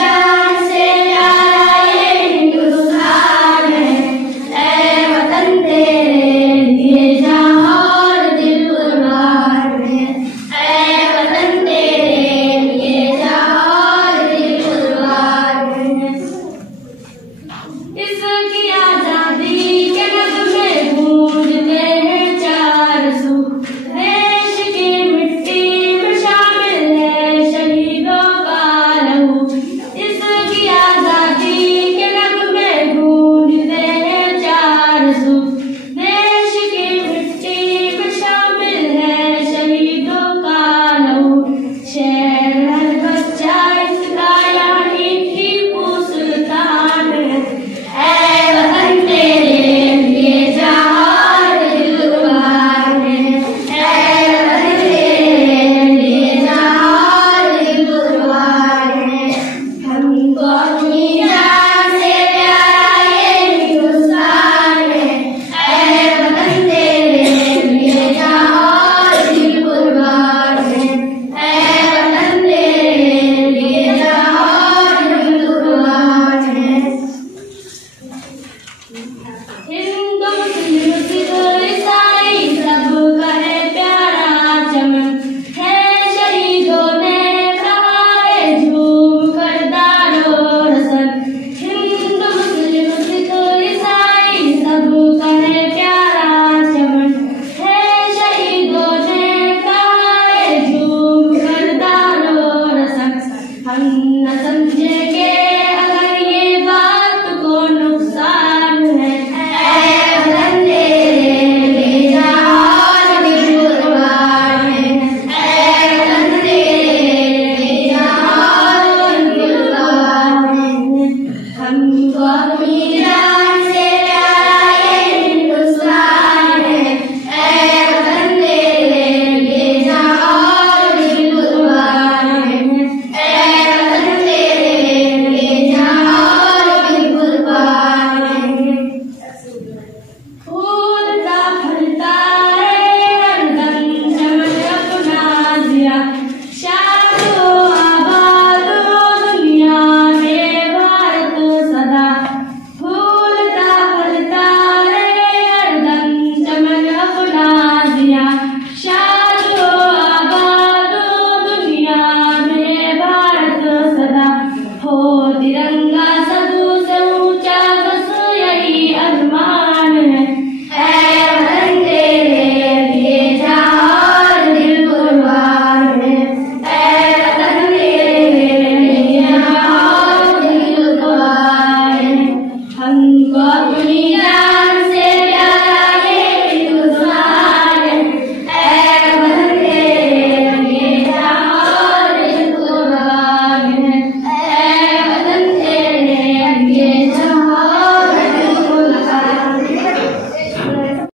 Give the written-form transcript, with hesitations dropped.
जान से प्यारा ये हिंदुस्तान है, ऐ वतन तेरे लिए जहाँ और दिल कुर्बान है, ऐ वतन तेरे लिए जहाँ और दिल कुर्बान है। इसकी आजादी के नगमे गूंजते हैं चार सू, देश की मिट्टी में शामिल है शहीदों का लहू। इसकी आजादी के नगमे गूंजते हैं चार सू, देश की मिट्टी में शामिल है शहीदों का लहू। शेर हर बच्चा इसका यानी टीपू सुल्तान है, ऐ वतन तेरे लिए जहाँ दिल कुर्बान है, ऐ वतन तेरे लिए जहाँ दिल कुर्बान है। हमको अपनी जान से प्यारा ये हिंदुस्तान है, ऐ वतन तेरे लिए जहाँ दिल कुर्बान है, ऐ वतन तेरे लिए जहाँ दिल कुर्बान है। हिंदू मुस्लिम सिख ईसाई सबका है प्यारा चमन, है शहीदों ने कहा है झूम कर दारो रसन। हिंदू मुस्लिम सिख ईसाई सबका है प्यारा चमन, है शहीदों ने कहा है झूम कर दारो रसन। हम न समझेंगे अगर ये बात को नुकसान है, ऐ वतन तेरे लिए जहाँ दिल कुर्बान है, ऐ वतन तेरे लिए जहाँ दिल कुर्बान है। हमको अपनी जान से प्यारा ये हिंदुस्तान है, ऐ वतन तेरे लिए जहाँ दिल कुर्बान है, ऐ वतन तेरे लिए जहाँ दिल कुर्बान है। फूलता फलता है हरदम चमन अपना जिया, शाद हो आबाद हो दुनिया में भारत सदा। फूलता फलता है हरदम चमन अपना जिया, शाद हो आबाद हो दुनिया में भारत सदा। हो तिरंगा सदू से ऊंचा बस यही अरमान है, ऐ वतन तेरे लिए जहाँ दिल कुर्बान है, ऐ वतन तेरे लिए जहाँ दिल कुर्बान है। हमको अपनी जान